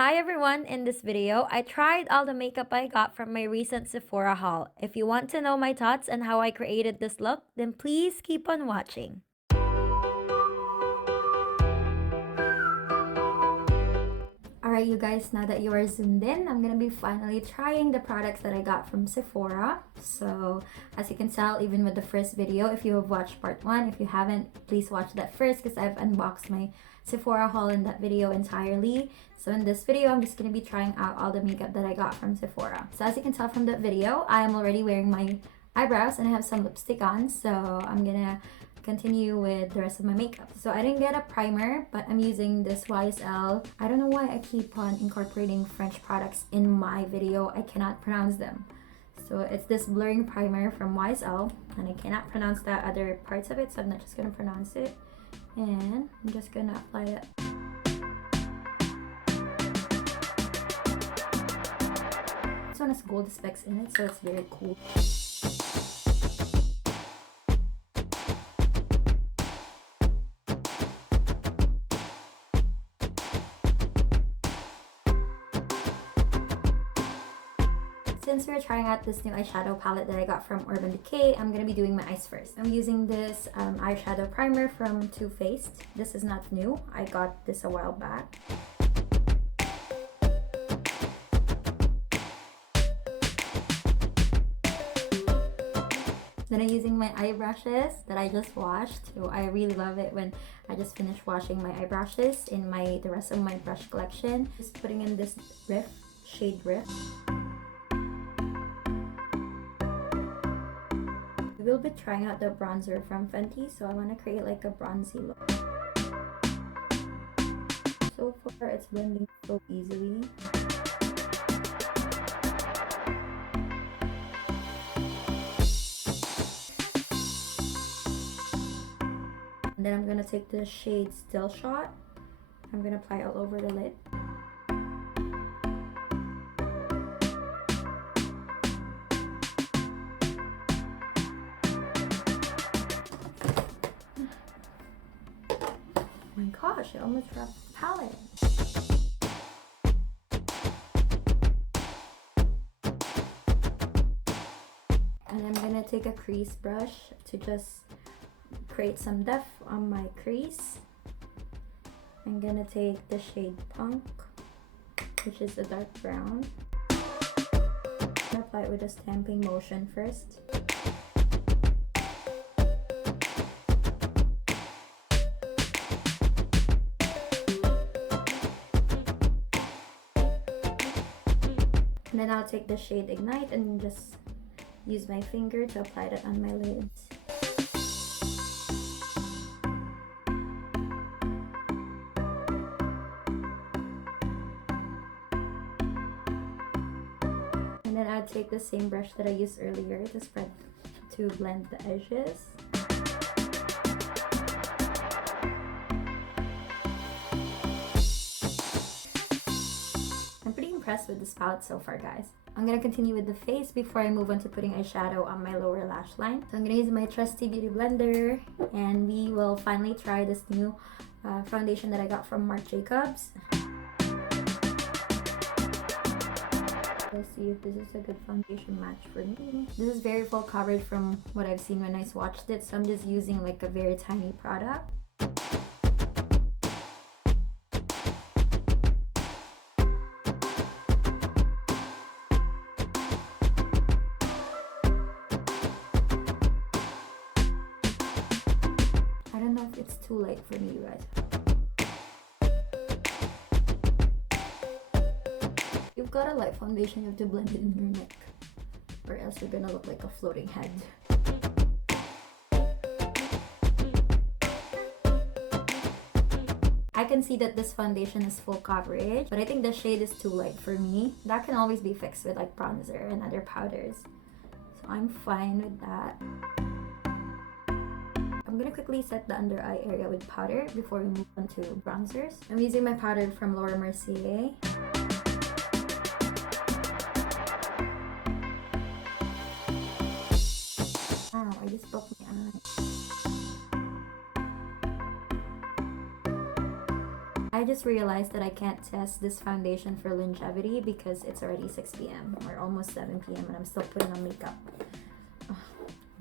Hi everyone, in this video, I tried all the makeup I got from my recent Sephora haul. If you want to know my thoughts and how I created this look, then please keep on watching. Alright you guys, now that you are zoomed in, I'm gonna be finally trying the products that I got from Sephora. So, as you can tell, even with the first video, if you have watched part 1, if you haven't, please watch that first because I've unboxed my Sephora haul in that video entirely. So in this video, I'm just going to be trying out all the makeup that I got from Sephora. So as you can tell from that video, I am already wearing my eyebrows and I have some lipstick on. So I'm going to continue with the rest of my makeup. So I didn't get a primer, but I'm using this YSL. I don't know why I keep on incorporating French products in my video. I cannot pronounce them. So it's this blurring primer from YSL, and I cannot pronounce the other parts of it, so I'm not just going to pronounce it. And I'm just going to apply it. This one has gold specks in it, so it's very cool. Since we're trying out this new eyeshadow palette that I got from Urban Decay, I'm going to be doing my eyes first. I'm using this eyeshadow primer from Too Faced. This is not new. I got this a while back. Then I'm using my eye brushes that I just washed. So I really love it when I just finish washing my eye brushes in the rest of my brush collection. Just putting in this shade Riff. We will be trying out the bronzer from Fenty, so I want to create like a bronzy look. So far, it's blending so easily. And then I'm going to take the shade Still Shot. I'm going to apply all over the lid. Oh my gosh, I almost dropped the palette. And I'm gonna take a crease brush to just create some depth on my crease. I'm gonna take the shade Punk, which is a dark brown. I'm gonna apply it with a stamping motion first. And then I'll take the shade Ignite and just use my finger to apply that on my lids. And then I'll take the same brush that I used earlier to blend the edges. With this palette so far, guys. I'm gonna continue with the face before I move on to putting eyeshadow on my lower lash line. So I'm gonna use my trusty beauty blender, and we will finally try this new foundation that I got from Marc Jacobs. Let's see if this is a good foundation match for me. This is very full coverage from what I've seen when I swatched it, so I'm just using like a very tiny product. I don't know if it's too light for me, you guys. You've got a light foundation, you have to blend it in your neck, or else you're gonna look like a floating head. I can see that this foundation is full coverage, but I think the shade is too light for me. That can always be fixed with like bronzer and other powders. So I'm fine with that. I'm gonna quickly set the under eye area with powder before we move on to bronzers. I'm using my powder from Mercier. Ow, I just broke my eye. I just realized that I can't test this foundation for longevity because it's already 6 p.m. or almost 7 p.m. and I'm still putting on makeup.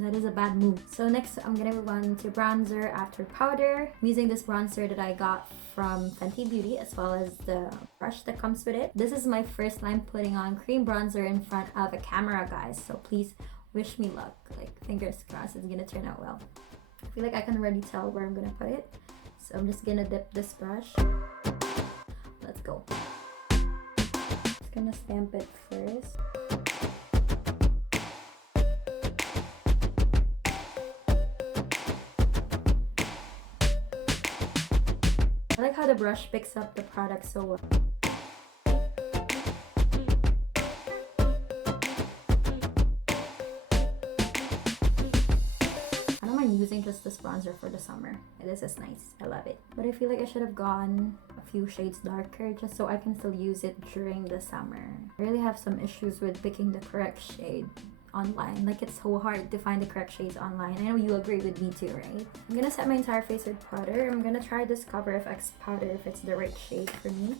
That is a bad move. So next, I'm gonna move on to bronzer after powder. I'm using this bronzer that I got from Fenty Beauty as well as the brush that comes with it. This is my first time putting on cream bronzer in front of a camera, guys. So please wish me luck. Like, fingers crossed it's gonna turn out well. I feel like I can already tell where I'm gonna put it. So I'm just gonna dip this brush. Let's go. Just gonna stamp it first. I like how the brush picks up the product so well. I don't mind using just this bronzer for the summer. This is nice. I love it. But I feel like I should have gone a few shades darker just so I can still use it during the summer. I really have some issues with picking the correct shade online. Like, it's so hard to find the correct shades online. I know you agree with me too, right? I'm gonna set my entire face with powder. I'm gonna try this Cover FX powder if it's the right shade for me.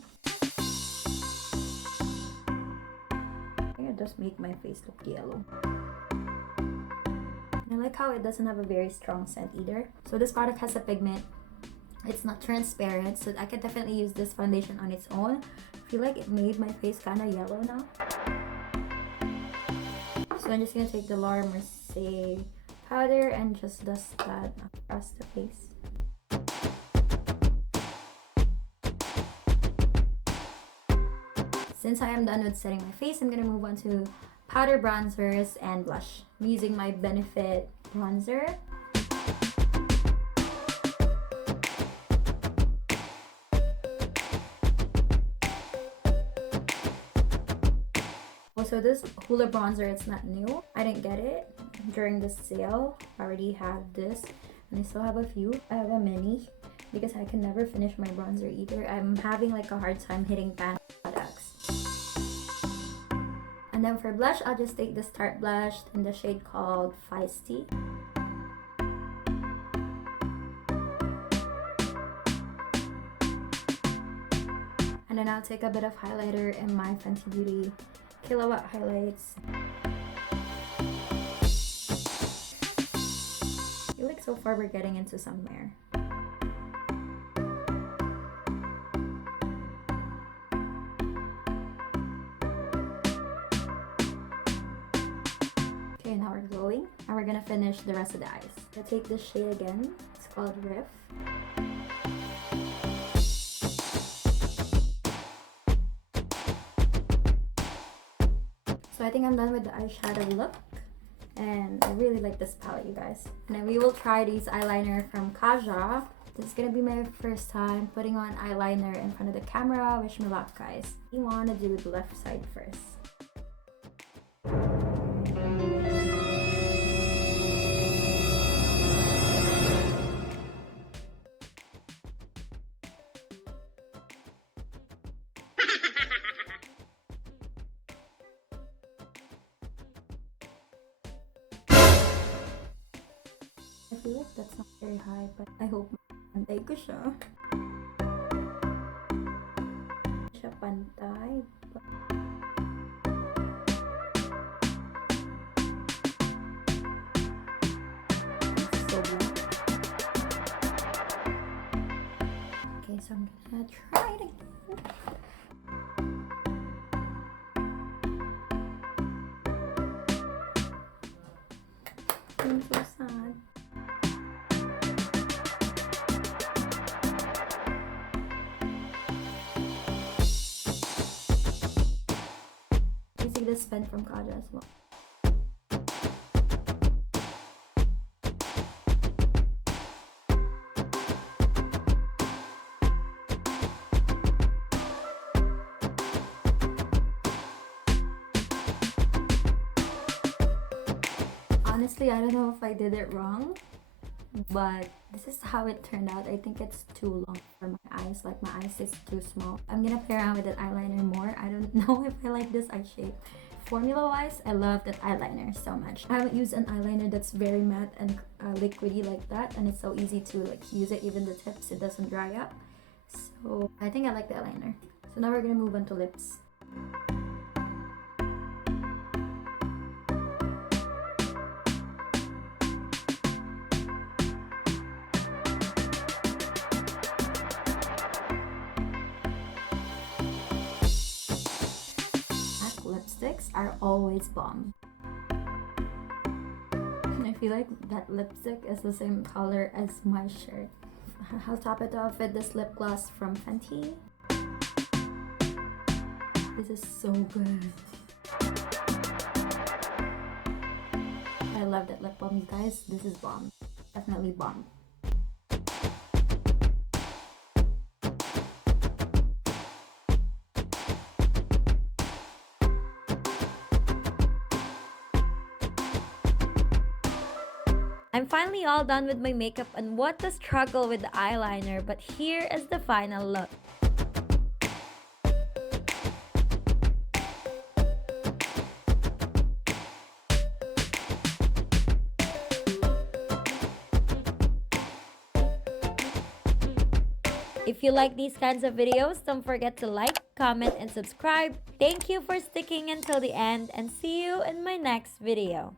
I think it does make my face look yellow. I like how it doesn't have a very strong scent either. So this product has a pigment. It's not transparent, so I can definitely use this foundation on its own. I feel like it made my face kind of yellow now. So I'm just gonna take the Laura Mercier powder and just dust that across the face. Since I am done with setting my face, I'm gonna move on to powder, bronzers, and blush. I'm using my Benefit bronzer. Also, this Hoola bronzer, it's not new. I didn't get it during the sale. I already have this and I still have a few. I have a mini because I can never finish my bronzer either. I'm having like a hard time hitting pan products. And then for blush, I'll just take this Tarte blush in the shade called Feisty. And then I'll take a bit of highlighter in my Fenty Beauty Killawatt highlights. I feel like so far we're getting into somewhere. Okay, now we're glowing. Now we're gonna finish the rest of the eyes. I'll take this shade again. It's called Riff. So I think I'm done with the eyeshadow look. And I really like this palette, you guys. And then we will try these eyeliner from Kaja. This is gonna be my first time putting on eyeliner in front of the camera. Wish me luck, guys. You wanna do the left side first. I feel like that's not very high, but I hope pantay ko siya. Siya pantay. So black. Okay, so I'm gonna try it again. I'm so sad. This pen from Kaja as well. Honestly, I don't know if I did it wrong, but this is how it turned out. I think it's too long for my eyes. Like, my eyes is too small. I'm gonna play around with that eyeliner more. I don't know if I like this eye shape. Formula wise, I love that eyeliner so much. I haven't used an eyeliner that's very matte and liquidy like that, and it's so easy to like use it. Even the tips, it doesn't dry up. So I think I like the eyeliner. So now we're gonna move on to lips. Lipsticks are always bomb. And I feel like that lipstick is the same color as my shirt. I'll top it off with this lip gloss from Fenty. This is so good. I love that lip balm, you guys. This is bomb. Definitely bomb. I'm finally all done with my makeup, and what a struggle with the eyeliner, but here is the final look. If you like these kinds of videos, don't forget to like, comment, and subscribe. Thank you for sticking until the end, and see you in my next video.